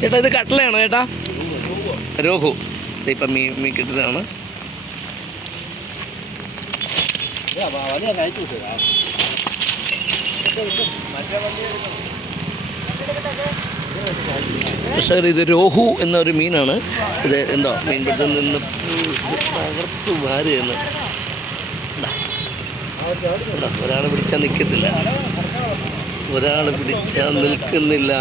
ചേട്ടാ ഇത് കട്ട്ലയാണോ ചേട്ടാ? രോഹു. ഇതിപ്പം മീൻ കിട്ടുന്നതാണ്. പക്ഷേ ഇത് രോഹു എന്നൊരു മീനാണ്. ഇത് എന്തോ മീൻപിടുത്തത്തിൽ നിന്ന് തകർത്ത് വാരുകയെന്ന്. ഒരാൾ പിടിച്ചാൽ നിൽക്കത്തില്ല, ഒരാൾ പിടിച്ചാൽ നിൽക്കുന്നില്ല.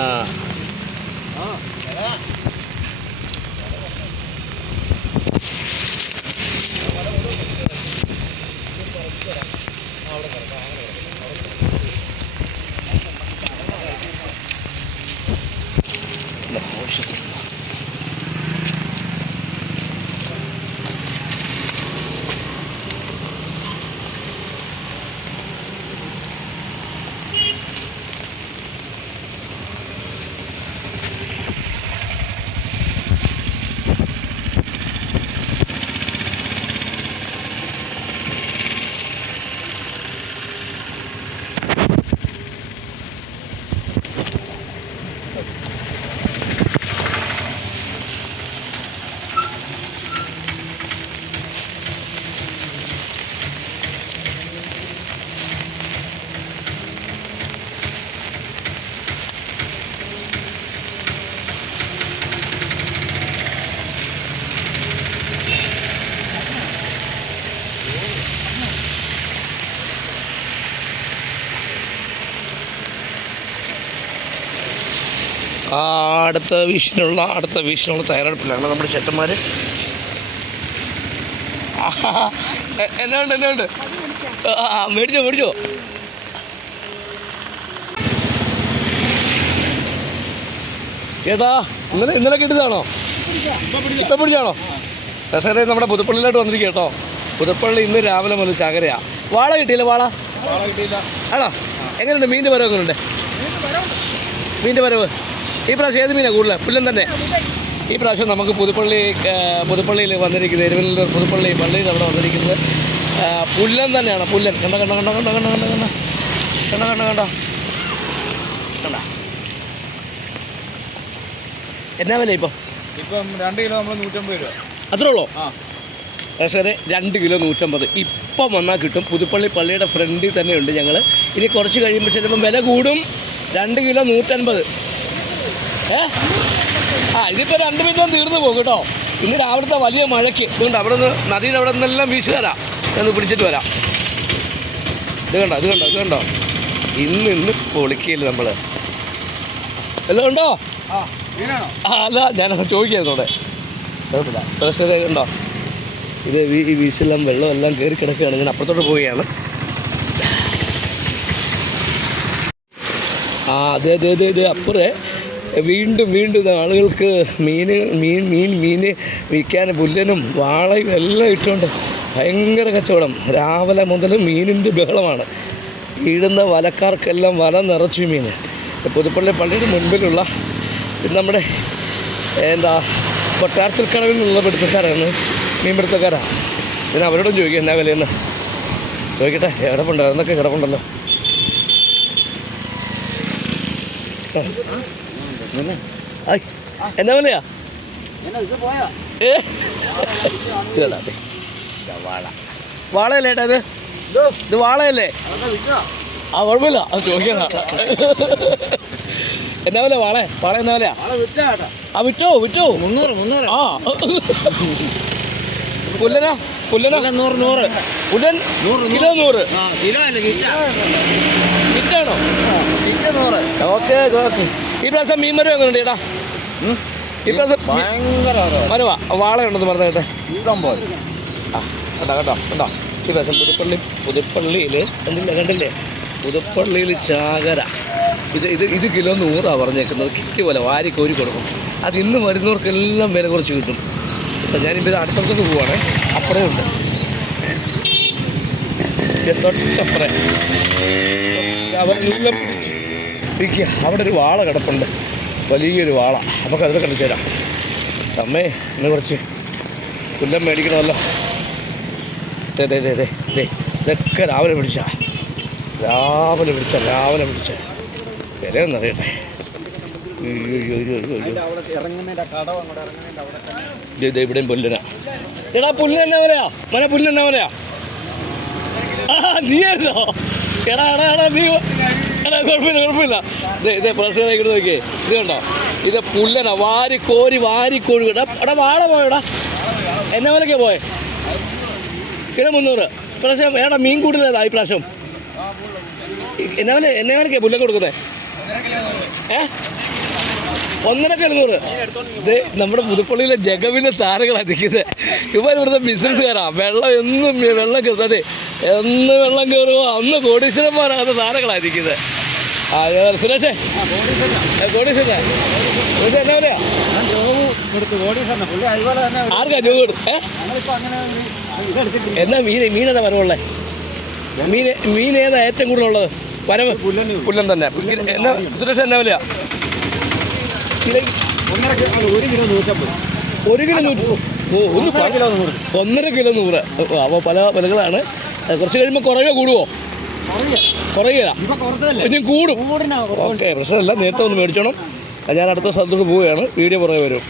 അടുത്ത വീശിനുള്ള തയ്യാറെടുപ്പിലാണ് നമ്മുടെ ചേട്ടന്മാർ. എന്നാ ഉണ്ട് മേടിച്ചോ. ചേട്ടാ ഇന്നലെ കിട്ടിയതാണോ? ഇപ്പം പിടിച്ചാണോ? സാറേ നമ്മുടെ പുതുപ്പള്ളിയിലോട്ട് വന്നിരിക്കുക കേട്ടോ. പുതുപ്പള്ളി ഇന്ന് രാവിലെ മുതൽ ചാകരയാണ്. വാള കിട്ടിയില്ല? വാള കിട്ടിയില്ല ആണോ? എങ്ങനെയുണ്ട് മീനിൻ്റെ വരവ്? എങ്ങനെയുണ്ട് മീനിൻ്റെ വരവ്? ഈ പ്രാവശ്യം ഏത് മീനാണ് കൂടുതൽ? പുല്ലൻ തന്നെ. ഈ പ്രാവശ്യം നമുക്ക് പുതുപ്പള്ളിയിൽ വന്നിരിക്കുന്നത്, എരുവല്ലൂർ പുതുപ്പള്ളി പള്ളിയിൽ അവിടെ വന്നിരിക്കുന്നത് പുല്ലൻ തന്നെയാണ്. പുല്ലൻ കണ്ട എന്നാ വില ഇപ്പം? 2 കിലോ നമ്മൾ 150 രൂപ. അത്രേ ഉള്ളൂ? പക്ഷേ 2 കിലോ 150 ഇപ്പം വന്നാൽ കിട്ടും. പുതുപ്പള്ളി പള്ളിയുടെ ഫ്രണ്ടിൽ തന്നെയുണ്ട് ഞങ്ങൾ. ഇനി കുറച്ച് കഴിയുമ്പോൾ ചിലപ്പം വില കൂടും. 2 കിലോ 150. ഇതിപ്പോൾ 2 മിനിറ്റും തീർന്നു പോകും കേട്ടോ. ഇന്ന് രാവിലത്തെ വലിയ മഴയ്ക്ക് ഇതുകൊണ്ട് അവിടെ നിന്ന് നദിയുടെ അവിടെ നിന്നെല്ലാം വീശു തരാം. ഒന്ന് പിടിച്ചിട്ട് വരാം. ഇത് കണ്ടോ ഇന്ന് പൊളിക്കയില്ല നമ്മൾ. എല്ലാം ഉണ്ടോ? അല്ല ഞാൻ ചോദിക്കാത്തോടെ കുഴപ്പമില്ല. പ്രശ്നം ഉണ്ടോ? ഇത് ഈ വീശെല്ലാം വെള്ളമെല്ലാം കയറി കിടക്കുകയാണ്. ഞാൻ അപ്പുറത്തോട്ട് പോവുകയാണ്. അതെ അപ്പുറേ വീണ്ടും ആളുകൾക്ക് മീൻ വിൽക്കാൻ പുല്ലനും വാളയും എല്ലാം ഇട്ടുകൊണ്ട് ഭയങ്കര കച്ചവടം. രാവിലെ മുതൽ മീനിൻ്റെ ബഹളമാണ്. ഇടുന്ന വലക്കാർക്കെല്ലാം വല നിറച്ചു മീൻ. പുതുപ്പള്ളി പള്ളിയുടെ മുൻപിലുള്ള നമ്മുടെ കൊട്ടാരത്തിൽ കടവിൽ നിന്നുള്ള പിടുത്തക്കാരാണ്, മീൻ പിടുത്തക്കാരാണ്. പിന്നെ അവരോടും ചോദിക്കുക എന്നാ വിലയെന്ന്. ചോദിക്കട്ടെ, കിടപ്പുണ്ടോ? അതൊക്കെ കിടപ്പുണ്ടല്ലോ. എന്നാ വിലയാ? വാളയല്ലേ ഏട്ടാ? ഇത് വാളയല്ലേ? കുഴപ്പമില്ല, അത് ചോദിക്കണ. എന്നാ വില വാള എന്നാ വിലയാ? വിറ്റോ 300. പുല്ലനോ? പുല്ലൻ കിലോ 100. കിറ്റാണോ? ഓക്കെ. ഈ പ്രാവശ്യം മീൻ മരം എങ്ങനെയുണ്ട് ചേട്ടാ? ഈ പ്രാവശ്യം മരവാ വാളയുണ്ടെന്ന് പറഞ്ഞ കേട്ടെ. കേട്ടോ ഈ പ്രാവശ്യം പുതുപ്പള്ളിയിൽ കണ്ടില്ലേ? പുതുപ്പള്ളിയിൽ ചാകര. ഇത് കിലോ 100 പറഞ്ഞേക്കുന്നത്. കിറ്റ് പോലെ വാരി കോരി കൊടുക്കും. അത് ഇന്ന് വരുന്നവർക്കെല്ലാം വില കുറച്ച് കിട്ടും. അപ്പം ഞാനിപ്പോൾ ഇത് അടുത്തടുത്ത് പോവുകയാണ്. അപ്പുറം ഉണ്ട്, തൊട്ടപ്പുറേ അവിടെ ഒരു വാള കിടപ്പുണ്ട്, വലിയൊരു വാള. നമുക്കത് കണ്ടു തരാം. അമ്മേ എന്നെ കുറച്ച് പുല്ലം മേടിക്കണമല്ലോ. ഇതൊക്കെ രാവിലെ പിടിച്ച വിലയൊന്നറിയട്ടെ. ഇവിടെയും പുല്ലന. ചേട്ടാ പുല്ല് എന്നാ പറയാ? മന പുല്ല് എന്നാ പറയാ? നീ എഴുതോ? എടാ നീ കുഴപ്പമില്ല. ഇതേ പ്രശ്നം ഇങ്ങോട്ട് നോക്കിയേ, ഇത് കണ്ടോ? ഇത് പുല്ലന വാരിക്കോരി എടാ വാള പോയടാ. എന്നാ വിലക്കാ പോയെ? കിലോ 300. ഇപ്രാവശ്യം ഏടാ മീൻ കൂടുതലേതാ ഇപ്രാവശ്യം? എന്നാ വിലക്കാ പുല്ലൊക്കെ കൊടുക്കുന്നത്? 1.5 കിലോ. ഇത് നമ്മുടെ പുതുപ്പള്ളിയിലെ ജഗവിലെ താരങ്ങളാണ് നിൽക്കുന്നത്. ഇവരിവിടുത്തെ ബിസിനസ്സുകാരാ. വെള്ളം അതെ എന്ന് വെള്ളം കയറുമോ അന്ന് കോടീശ്വരന്മാരാകുന്ന താരങ്ങളാണ് നിൽക്കുന്നത്. സുരേഷേ, കോടീശ്വരനാ ഇത് എന്നാ പറയാ? ആർക്കാ ജോബ് കൊടുത്തു? എന്നാ മീനേതാ വരവുള്ളേ? മീൻ ഏതാ ഏറ്റവും കൂടുതലുള്ളത്? വരവ് പുല്ലൻ തന്നെ. എന്നാ സുരേഷ് എന്നാ വിലയാ? 1 കിലോ 100. ഓ 1.5 കിലോ 100. അപ്പോൾ പല വിലകളാണ്. കുറച്ച് കഴിയുമ്പോൾ കുറയുക കൂടുമോ? കുറയുക ഇനിയും കൂടും. ഓക്കെ, പ്രശ്നമില്ല. നേരത്തെ ഒന്ന് മേടിച്ചോണം. ഞാൻ അടുത്ത സ്ഥലത്തോട്ട് പോവുകയാണ്. വീഡിയോ പുറകെ വരും.